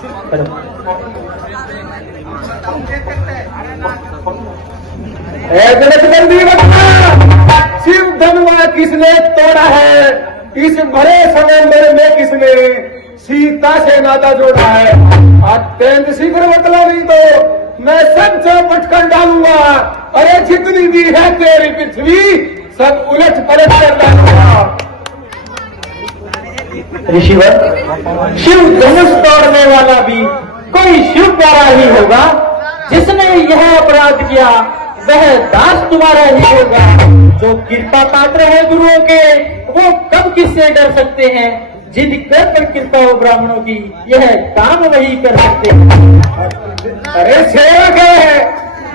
शिव धनुआ किसने तोड़ा है? इस भरे समंदर में किसने सीता से नाता जोड़ा है? अत्यंत शीघ्र बतला नहीं तो मैं सब चौपट कर डालूंगा। अरे जितनी भी है तेरी पृथ्वी सब उलट पलट कर डालूंगा। ऋषिवर, शिव धनुष तोड़ने वाला भी कोई शिव प्यारा ही होगा। जिसने यह अपराध किया वह दास तुम्हारा ही होगा। जो कृपा पात्र है गुरुओं के वो कब किससे डर सकते हैं। जिद कर कृपा हो ब्राह्मणों की यह काम वही कर सकते हैं। अरे सेवक है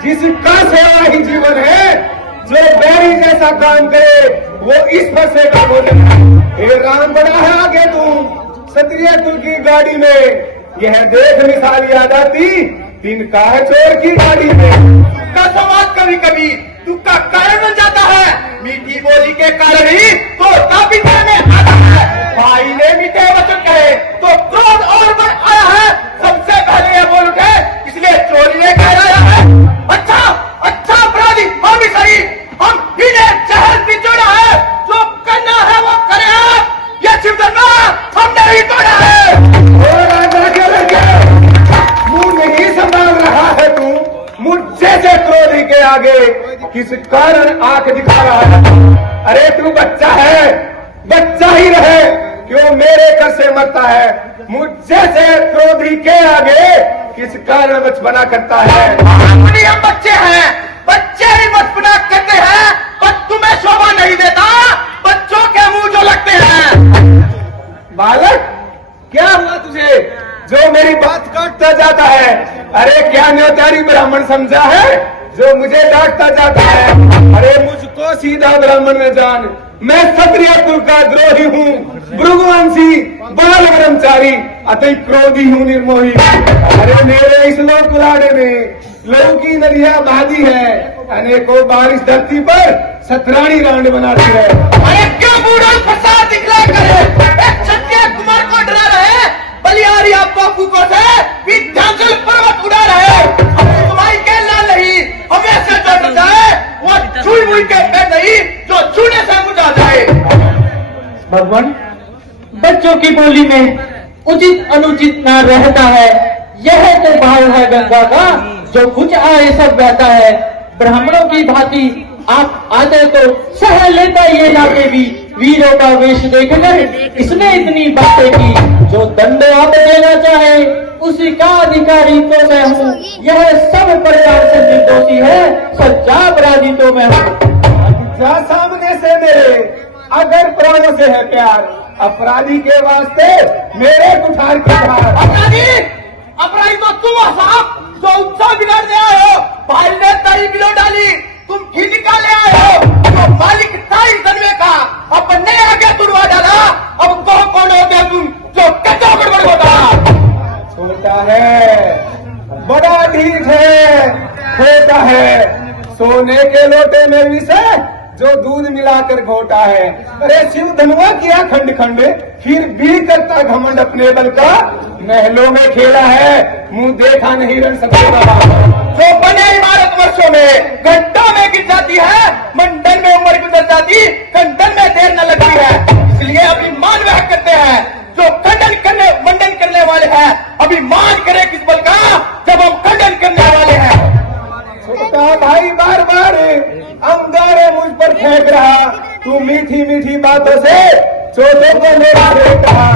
जिसका सेवा ही जीवन है। जो बैरी जैसा काम करे वो इस फंसे का बोले। हे राम बड़ा है आगे तुम क्षत्रिय कुल की गाड़ी में। यह देख मिसाल याद आती तिनका है चोर की गाड़ी में। का समाज कभी कभी दुख का कारण बन जाता है। मीठी बोली के कारण ही तो काफी में आता है। भाई ने मीठे वचन कहे तो क्रोध और बढ़ आया है। सबसे पहले ये बोल उठे इसलिए चोरी ने कह आया है। अच्छा अच्छा अपराधी हम भी सही। हम ही ने जहर भी जोड़ा है। जो करना है वो करे। ये शिव धनुआ हमने ही तोड़ा है। मुंह नहीं संभाल रहा है तू। मुझसे से क्रोधी के आगे किस कारण आंख दिखा रहा है? अरे तू बच्चा है बच्चा ही रहे क्यों मेरे कर से मरता है? मुझसे से क्रोधी के आगे किस कारण बचपना करता है? हम बच्चे हैं बच्चे ही बचपना करते हैं। पर तुम्हें शोभा नहीं देता बच्चों के मुंह जो लगते हैं। बालक क्या हुआ तुझे जो मेरी बात काटता जाता है? अरे क्या न्योतारी ब्राह्मण समझा है जो मुझे डांटता जाता है? अरे मुझको सीधा ब्राह्मण न जान। मैं क्षत्रिय कुल का द्रोही हूँ भृगुवंशी बाल ब्रह्मचारी अति क्रोधी हूँ निर्मोही। अरे मेरे इस लोक कुलाड़े में लहू की नदियां बहती है। अनेकों बारिश धरती पर सतरानी रांड बनाती है। अरे क्यों बूढ़ा फसाद दिखला करे? एक क्षत्रिय कुमार को डरा रहे बलिहारी आपको फूको से विंध्याचल पर्वत उड़ा रहे। तुम्हारी के लाल नहीं हमें से डर जाए वो छुई मुई के पैर नहीं जो छूने से बुझा जाए। भगवान, बच्चों की बोली में उचित अनुचित न रहता है। यह तो भाव है गंगा का जो कुछ आए सब बहता है। ब्राह्मणों की भांति आप आते तो सह लेता ये लाके भी। वीरों का वेश देखकर इसने इतनी बातें की। जो दंड आप देना चाहे उसी का अधिकारी तो मैं हूँ। यह सब प्रकार से निर्दोषी है सच्चा अपराधी तो मैं हूँ। जा सामने से मेरे अगर प्राणों से है प्यार अपराधी के वास्ते मेरे कुठार की धार। अपराधी तो तुम हो साहब जो उत्सव बिगाड़ने आए हो। भाई ने ताई बिलो डाली तुम ठीक निकाले आए हो। जो मालिक ताई धनवे का अपने आगे तुड़वा डाला। अब कौन हो गया तुम जो कच्चा गड़बड़ होता? छोटा है बड़ा ढीठ है छोटा है सोने के लोटे में विष है जो दूध मिलाकर घोटा है। अरे शिव धनुआ किया खंड खंड फिर भी करता घमंड अपने बल का। महलों में खेला है मुंह देखा नहीं रण सकेगा। जो बने इमारत वर्षों में घंटों में गिर जाती है। मंडन में उम्र गुजर जाती खंडन में देर न लगती है। इसलिए अभिमान वह करते हैं जो मंडन करने वाले हैं। अभिमान करे किस बल का जब हम खंडन करने वाले हैं। छोटा भाई बार बार अंगारे मुझ पर फेंक रहा। तू मीठी मीठी बातों से चोटों को मेरा फेंक रहा।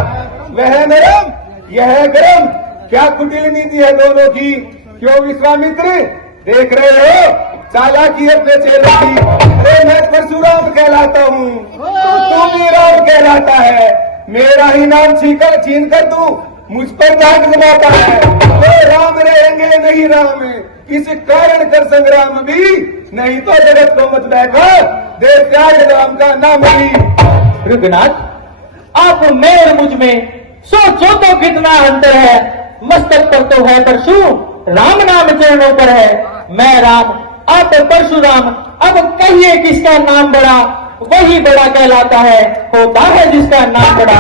वह नरम यह गरम क्या कुटिल नीति है दोनों की। क्यों विश्वामित्र देख रहे हो चालाकी अपने चेहरे की। अरे मैं परशुराम कहलाता हूँ तू भी राम कहलाता है। मेरा ही नाम छीन कर तू मुझ पर दाग जमाता है। तो राम रहेंगे नहीं राम इस कारण कर संग्राम भी नहीं तो जगत को मत बैठा दे त्याग राम का नाम ही। रुगनाथ, आप में और मुझ में सोचो तो कितना अंतर है। मस्तक पर तो है परशु राम नाम चरणों पर है। मैं राम आप परशुराम। अब कहिए किसका नाम बड़ा? वही बड़ा कहलाता है होता है जिसका नाम बड़ा।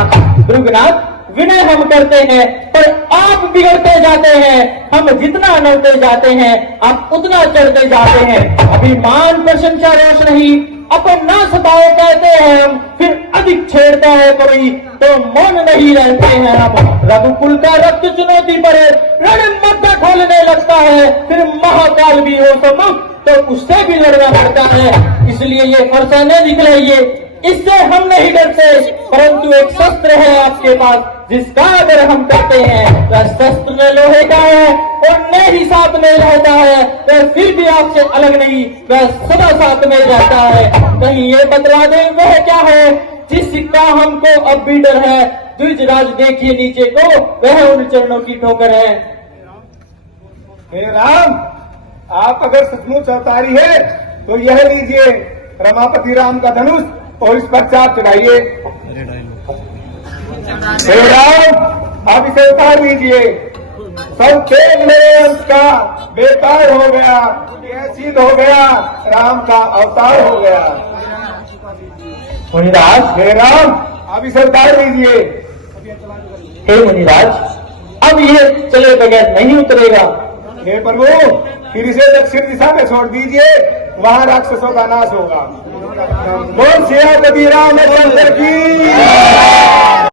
रुगनाथ, विनय हम करते हैं, पर आप बिगड़ते जाते हैं। हम जितना नड़ते जाते हैं आप उतना चढ़ते जाते हैं। अभिमान प्रशंसा रोष नहीं, अपन ना स्वभाव कहते हैं हम, फिर अधिक छेड़ता है कोई तो मौन नहीं रहते हैं हम। रघुकुल का रक्त चुनौती पर रण मध्य खोलने लगता है, फिर महाकाल भी हो सम्मुख तो उससे भी लड़ना पड़ता है। इसलिए ये फरसाने निकले, इससे हम नहीं डरते, परंतु एक शस्त्र है आपके पास जिसका अगर हम करते हैं वह शस्त्र न लोहे का है और न ही साथ में रहता है, वह फिर भी आपसे अलग नहीं, वह सदा साथ में रहता है। कहीं ये बतला दे वह क्या है जिसका हमको अब भी डर है। द्विजराज देखिए नीचे को, वह उन चरणों की ठोकर है। हे राम, आप अगर सचमुच अवतारी है तो यह लीजिए रमापति राम का धनुष और इस पर चाप चढ़ाइए। हे राम, आप इसे उतार लीजिए। सब तेज मेरे अंश का बेकार हो गया, यह सिद्ध हो गया, राम का अवतार हो गया। मुनिराज, हे राम, आप इसे उतार लीजिए। हे मुनिराज, अब ये चले बगैर नहीं उतरेगा। हे प्रभु, फिर इसे दक्षिण दिशा में छोड़ दीजिए, वहां राक्षसों का नाश होगा। बोल सियापति रामचंद्र की।